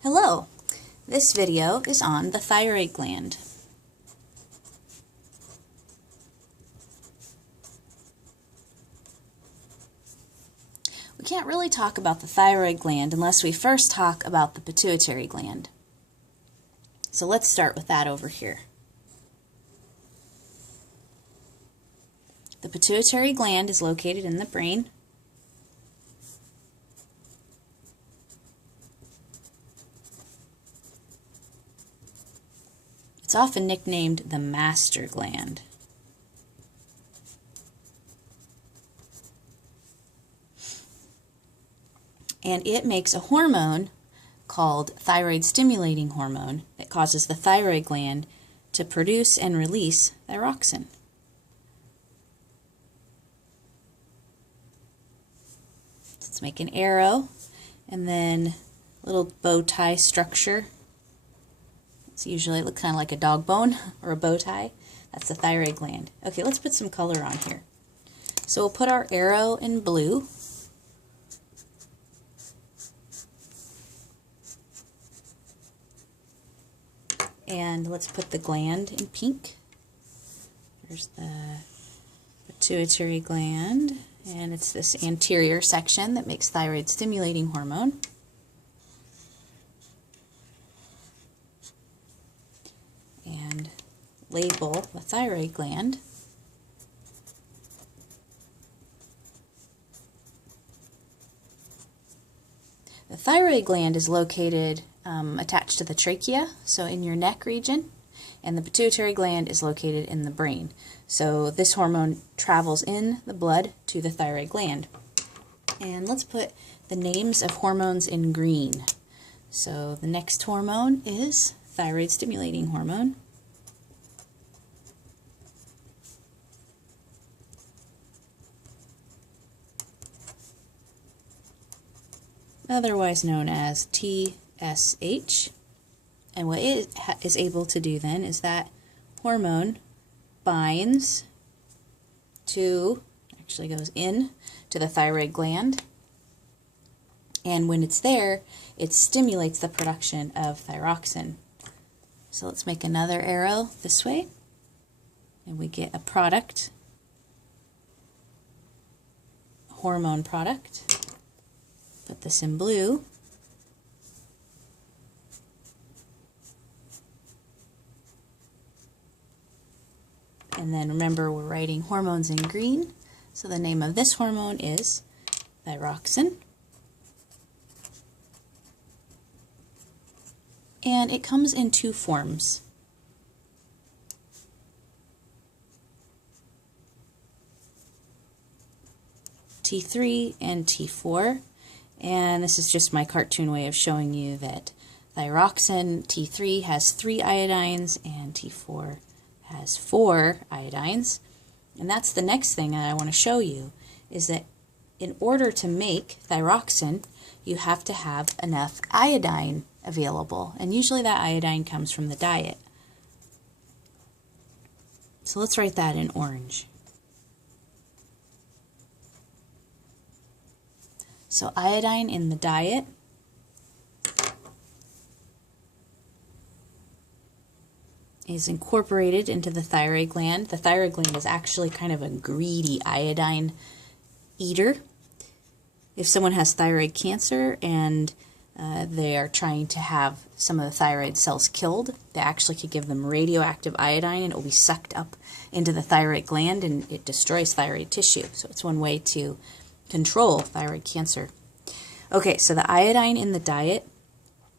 Hello, this video is on the thyroid gland. We can't really talk about the thyroid gland unless we first talk about the pituitary gland. So let's start with that over here. The pituitary gland is located in the brain. It's often nicknamed the master gland. And it makes a hormone called thyroid stimulating hormone that causes the thyroid gland to produce and release thyroxine. Let's make an arrow and then a little bow tie structure. It's usually look kind of like a dog bone or a bow tie. That's the thyroid gland. Okay, let's put some color on here. So we'll put our arrow in blue. And let's put the gland in pink. There's the pituitary gland, and it's this anterior section that makes thyroid stimulating hormone. And label the thyroid gland. The thyroid gland is located attached to the trachea, so in your neck region, and the pituitary gland is located in the brain. So this hormone travels in the blood to the thyroid gland. And let's put the names of hormones in green. So the next hormone is thyroid stimulating hormone. Otherwise known as TSH. And what it is able to do then is that hormone binds to, actually goes in to the thyroid gland, and when it's there, it stimulates the production of thyroxine. So let's make another arrow this way, and we get a product, a hormone product. Put this in blue. And then remember, we're writing hormones in green, so the name of this hormone is thyroxine. And it comes in two forms. T3 and T4. And this is just my cartoon way of showing you that thyroxine, T3 has 3 iodines and T4 has 4 iodines. And that's the next thing that I want to show you, is that in order to make thyroxine, you have to have enough iodine available. And usually that iodine comes from the diet. So let's write that in orange. So iodine in the diet is incorporated into the thyroid gland. The thyroid gland is actually kind of a greedy iodine eater. If someone has thyroid cancer and they are trying to have some of the thyroid cells killed, they actually could give them radioactive iodine and it will be sucked up into the thyroid gland and it destroys thyroid tissue. So it's one way to control thyroid cancer. Okay, so the iodine in the diet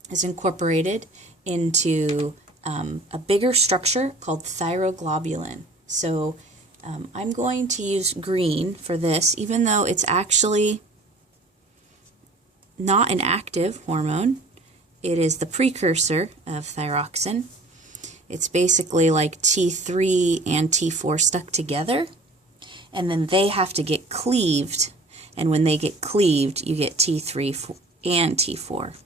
is incorporated into a bigger structure called thyroglobulin. So I'm going to use green for this, even though it's actually not an active hormone. It is the precursor of thyroxine. It's basically like T3 and T4 stuck together, and then they have to get cleaved. And when they get cleaved, you get T3 and T4.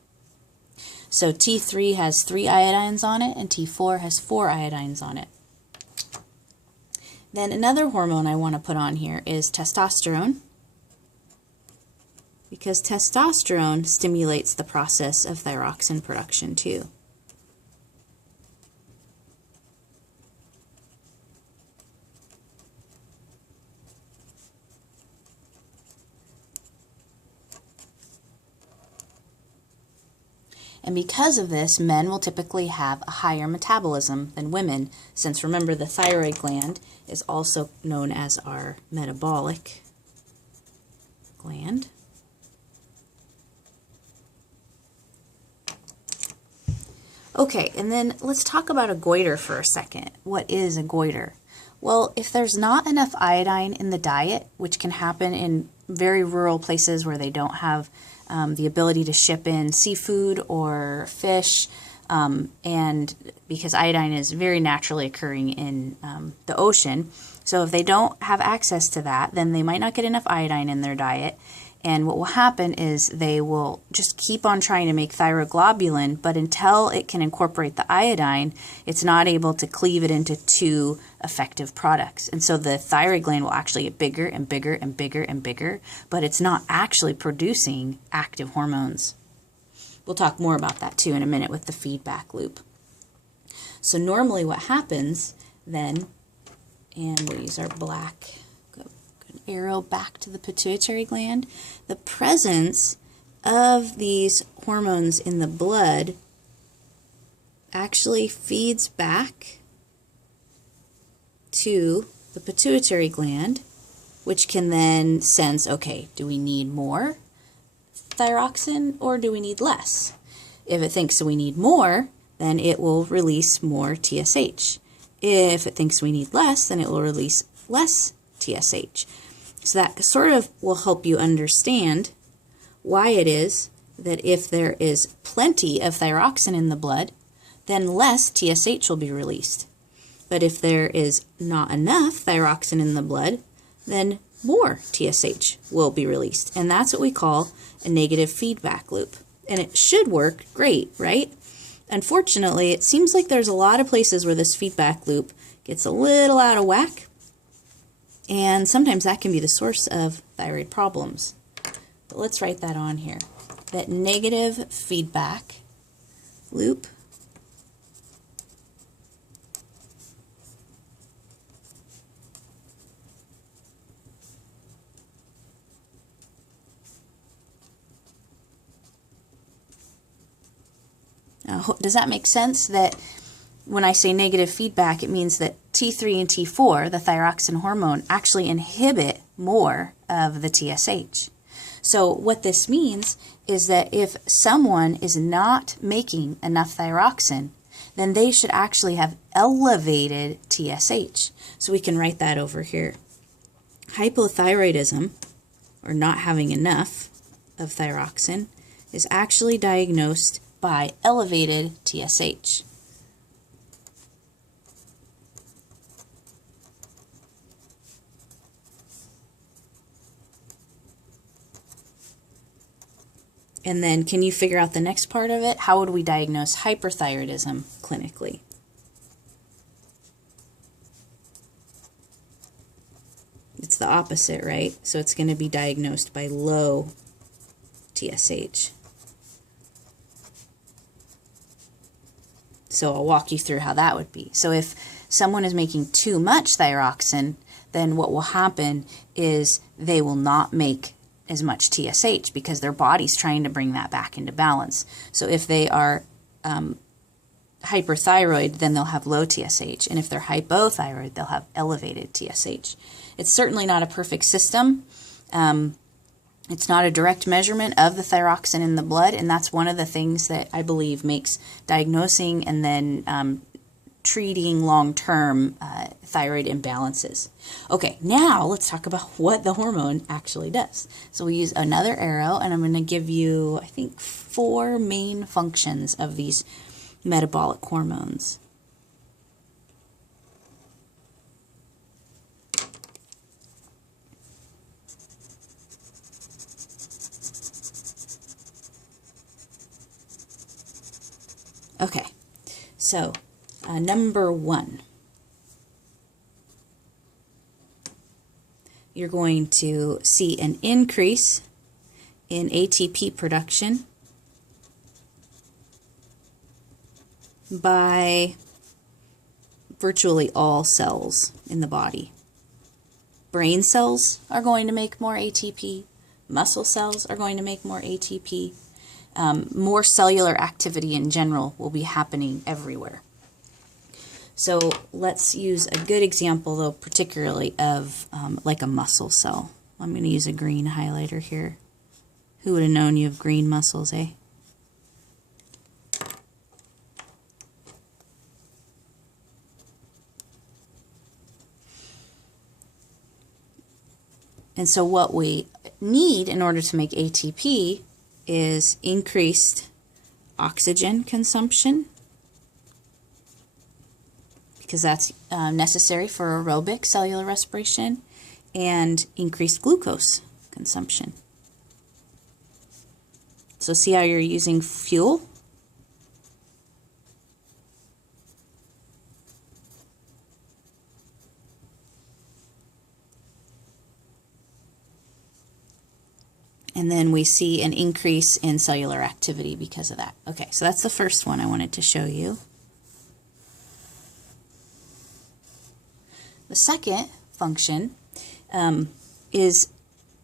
So T3 has 3 iodines on it, and T4 has 4 iodines on it. Then another hormone I want to put on here is testosterone. because testosterone stimulates the process of thyroxine production too. And because of this, men will typically have a higher metabolism than women, since remember the thyroid gland is also known as our metabolic gland. Okay, and then let's talk about a goiter for a second. What is a goiter? Well, if there's not enough iodine in the diet, which can happen in very rural places where they don't have the ability to ship in seafood or fish, and because iodine is very naturally occurring in the ocean, so if they don't have access to that, then they might not get enough iodine in their diet, and what will happen is they will just keep on trying to make thyroglobulin, but until it can incorporate the iodine, it's not able to cleave it into two effective products. And so the thyroid gland will actually get bigger and bigger and bigger and bigger, but it's not actually producing active hormones. We'll talk more about that too in a minute with the feedback loop. So normally what happens then, and we'll use our black arrow back to the pituitary gland, the presence of these hormones in the blood actually feeds back to the pituitary gland, which can then sense, okay, do we need more thyroxine or do we need less? If it thinks we need more, then it will release more TSH. If it thinks we need less, then it will release less TSH. So that sort of will help you understand why it is that if there is plenty of thyroxine in the blood, then less TSH will be released. But if there is not enough thyroxine in the blood, then more TSH will be released. And that's what we call a negative feedback loop. And it should work great, right? Unfortunately, it seems like there's a lot of places where this feedback loop gets a little out of whack. And sometimes that can be the source of thyroid problems. But let's write that on here. That negative feedback loop now, does that make sense? That when I say negative feedback, it means that T3 and T4, the thyroxine hormone, actually inhibit more of the TSH. So what this means is that if someone is not making enough thyroxine, then they should actually have elevated TSH. So we can write that over here. Hypothyroidism, or not having enough of thyroxine, is actually diagnosed by elevated TSH. And then can you figure out the next part of it? How would we diagnose hyperthyroidism clinically? It's the opposite, right? So it's going to be diagnosed by low TSH. So I'll walk you through how that would be. So if someone is making too much thyroxine, then what will happen is they will not make as much TSH because their body's trying to bring that back into balance. So if they are hyperthyroid, then they'll have low TSH. And if they're hypothyroid, they'll have elevated TSH. It's certainly not a perfect system. It's not a direct measurement of the thyroxine in the blood, and that's one of the things that I believe makes diagnosing and then treating long-term thyroid imbalances. Okay, now let's talk about what the hormone actually does. So we use another arrow, and I'm going to give you, I think, 4 main functions of these metabolic hormones. Okay, so number 1, you're going to see an increase in ATP production by virtually all cells in the body. Brain cells are going to make more ATP. Muscle cells are going to make more ATP. More cellular activity in general will be happening everywhere. So let's use a good example, though, particularly of like a muscle cell. I'm going to use a green highlighter here. Who would have known you have green muscles, eh? And so what we need in order to make ATP is increased oxygen consumption, because that's necessary for aerobic cellular respiration, and increased glucose consumption. So see how you're using fuel? And then we see an increase in cellular activity because of that. Okay, so that's the first one I wanted to show you. The second function is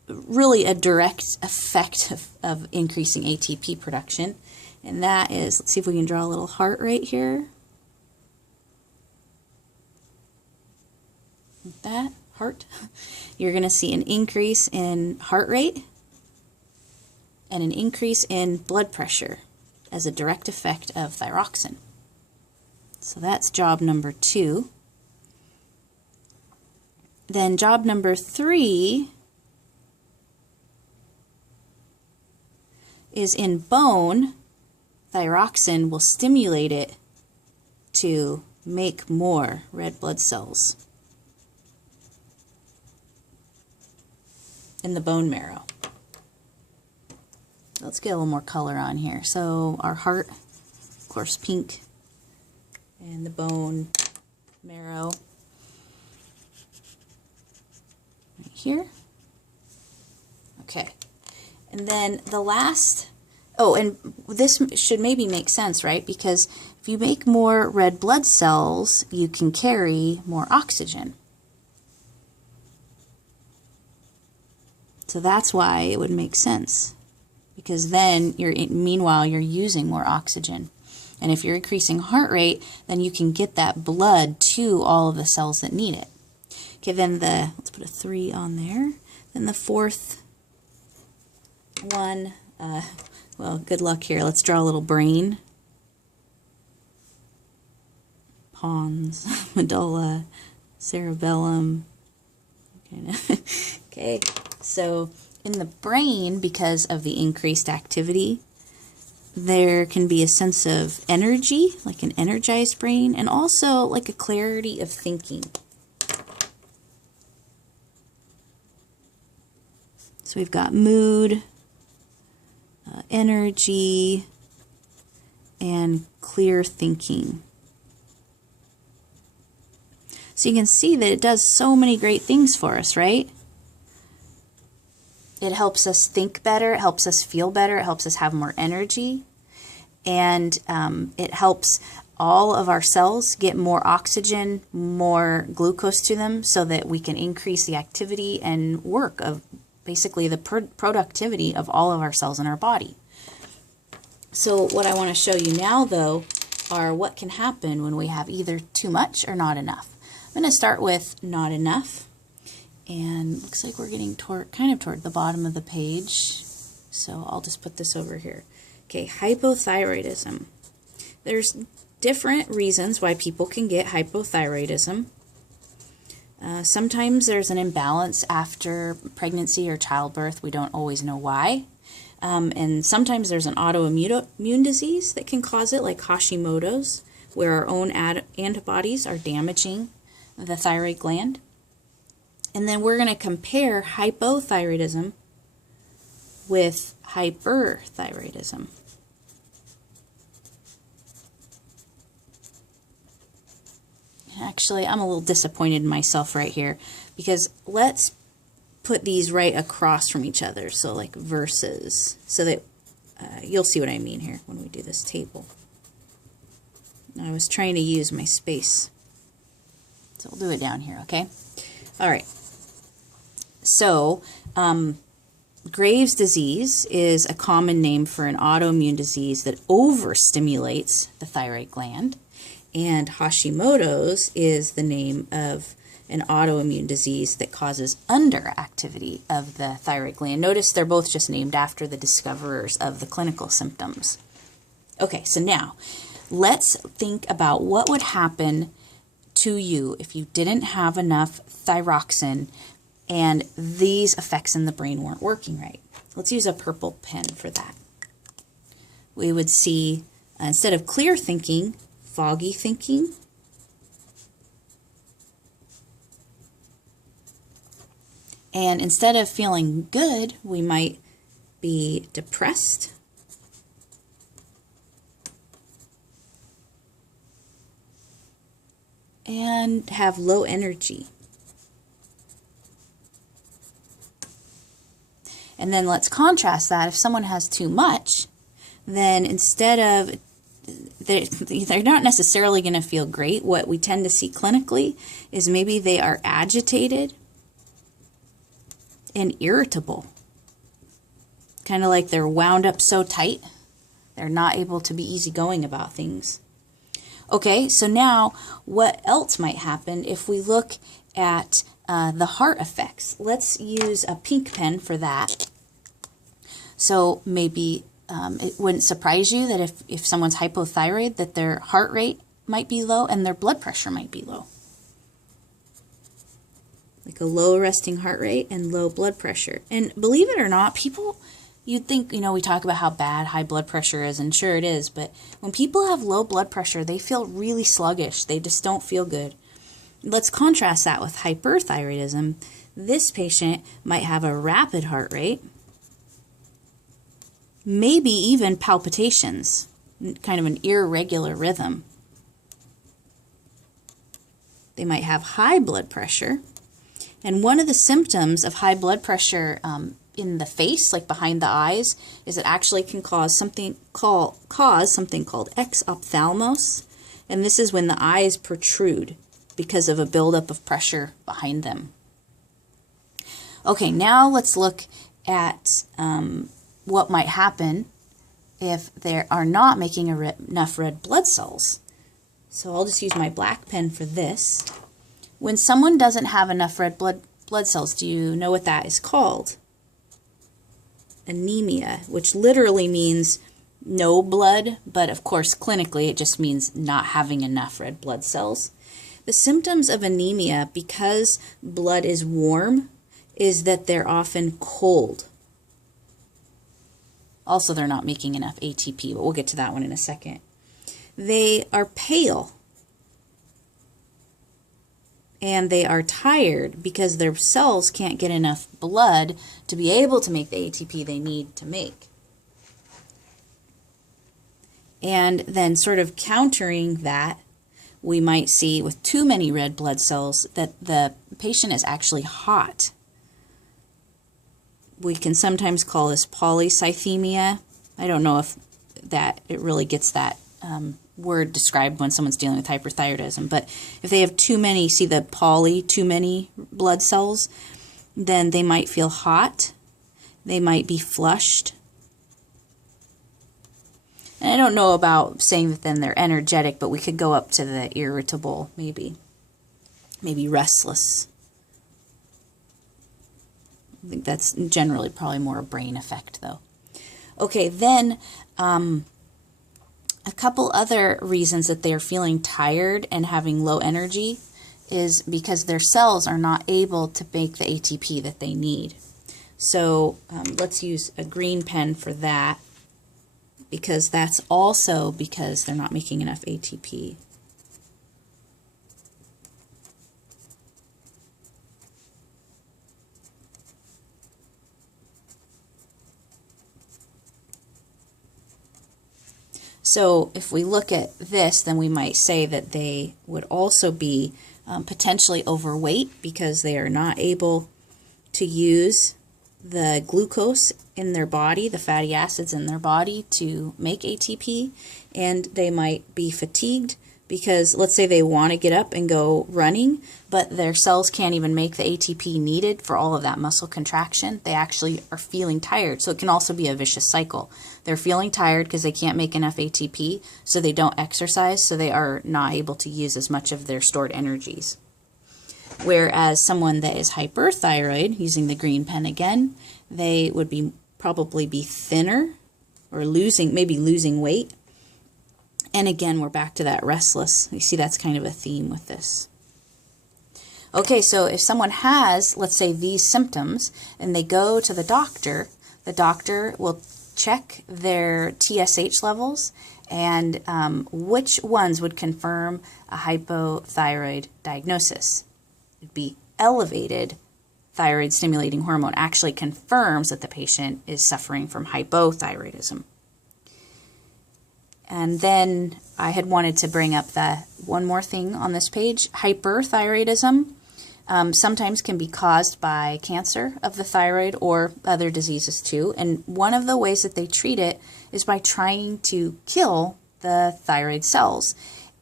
really a direct effect of increasing ATP production. And that is, let's see if we can draw a little heart right here. Like that, heart. You're going to see an increase in heart rate and an increase in blood pressure as a direct effect of thyroxine. So that's job number 2. Then job number 3 is in bone. Thyroxine will stimulate it to make more red blood cells in the bone marrow. Let's get a little more color on here. So our heart, of course, pink, and the bone marrow right here. Okay. And then the last, oh, and this should maybe make sense, right? Because if you make more red blood cells, you can carry more oxygen. So that's why it would make sense. Because then, meanwhile, you're using more oxygen. And if you're increasing heart rate, then you can get that blood to all of the cells that need it. Okay, then let's put a 3 on there. Then the fourth one, well, good luck here. Let's draw a little brain. Pons, medulla, cerebellum. Okay, so in the brain, because of the increased activity, there can be a sense of energy, like an energized brain, and also like a clarity of thinking. So we've got mood, energy, and clear thinking. So you can see that it does so many great things for us, right? It helps us think better, it helps us feel better, it helps us have more energy, and it helps all of our cells get more oxygen, more glucose to them, so that we can increase the activity and work of basically the productivity of all of our cells in our body. So what I want to show you now, though, are what can happen when we have either too much or not enough. I'm going to start with not enough. And looks like we're getting kind of toward the bottom of the page. So I'll just put this over here. Okay, hypothyroidism. There's different reasons why people can get hypothyroidism. Sometimes there's an imbalance after pregnancy or childbirth. We don't always know why. And sometimes there's an autoimmune disease that can cause it, like Hashimotos, where our own antibodies are damaging the thyroid gland. And then we're going to compare hypothyroidism with hyperthyroidism. Actually, I'm a little disappointed in myself right here, because let's put these right across from each other, so like versus, so that you'll see what I mean here when we do this table. I was trying to use my space, so we'll do it down here, okay? All right. So, Graves' disease is a common name for an autoimmune disease that overstimulates the thyroid gland, and Hashimoto's is the name of an autoimmune disease that causes underactivity of the thyroid gland. Notice they're both just named after the discoverers of the clinical symptoms. Okay, so now let's think about what would happen to you if you didn't have enough thyroxine and these effects in the brain weren't working right. Let's use a purple pen for that. We would see, instead of clear thinking, foggy thinking. And instead of feeling good, we might be depressed. And have low energy. And then let's contrast that. If someone has too much, then instead of, they're not necessarily going to feel great. What we tend to see clinically is maybe they are agitated and irritable. Kind of like they're wound up so tight, they're not able to be easygoing about things. Okay, so now what else might happen if we look at the heart effects? Let's use a pink pen for that. So maybe it wouldn't surprise you that if someone's hypothyroid, that their heart rate might be low and their blood pressure might be low. Like a low resting heart rate and low blood pressure. And believe it or not, people, you'd think, you know, we talk about how bad high blood pressure is, and sure it is, but when people have low blood pressure, they feel really sluggish. They just don't feel good. Let's contrast that with hyperthyroidism. This patient might have a rapid heart rate, maybe even palpitations, kind of an irregular rhythm. They might have high blood pressure, and one of the symptoms of high blood pressure in the face, like behind the eyes, is it actually can cause something called exophthalmos, and this is when the eyes protrude because of a buildup of pressure behind them. Okay, now let's look at what might happen if they are not making enough red blood cells. So I'll just use my black pen for this. When someone doesn't have enough red blood cells, do you know what that is called? Anemia, which literally means no blood, but of course clinically it just means not having enough red blood cells. The symptoms of anemia, because blood is warm, is that they're often cold. Also, they're not making enough ATP, but we'll get to that one in a second. They are pale. And they are tired because their cells can't get enough blood to be able to make the ATP they need to make. And then sort of countering that, we might see with too many red blood cells that the patient is actually hot. We can sometimes call this polycythemia. I don't know if that it really gets that word described when someone's dealing with hyperthyroidism, but if they have too many, see the too many blood cells, then they might feel hot, they might be flushed. And I don't know about saying that then they're energetic, but we could go up to the irritable, maybe restless. I think that's generally probably more a brain effect though. Okay, then a couple other reasons that they're feeling tired and having low energy is because their cells are not able to make the ATP that they need. So let's use a green pen for that, because that's also because they're not making enough ATP. So if we look at this, then we might say that they would also be potentially overweight because they are not able to use the glucose in their body, the fatty acids in their body, to make ATP, and they might be fatigued because let's say they want to get up and go running, but their cells can't even make the ATP needed for all of that muscle contraction. They actually are feeling tired, so it can also be a vicious cycle. They're feeling tired because they can't make enough ATP, so they don't exercise, so they are not able to use as much of their stored energies. Whereas someone that is hyperthyroid, using the green pen again, they would probably be thinner or maybe losing weight. And again, we're back to that restless. You see that's kind of a theme with this. Okay, so if someone has, let's say, these symptoms, and they go to the doctor will check their TSH levels and which ones would confirm a hypothyroid diagnosis. It'd be elevated thyroid stimulating hormone actually confirms that the patient is suffering from hypothyroidism. And then I had wanted to bring up one more thing on this page. Hyperthyroidism sometimes can be caused by cancer of the thyroid or other diseases too. And one of the ways that they treat it is by trying to kill the thyroid cells.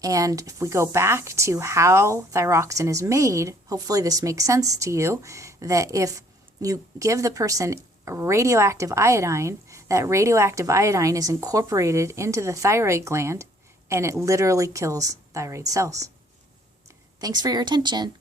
And if we go back to how thyroxine is made, hopefully this makes sense to you, that if you give the person radioactive iodine, that radioactive iodine is incorporated into the thyroid gland and it literally kills thyroid cells. Thanks for your attention.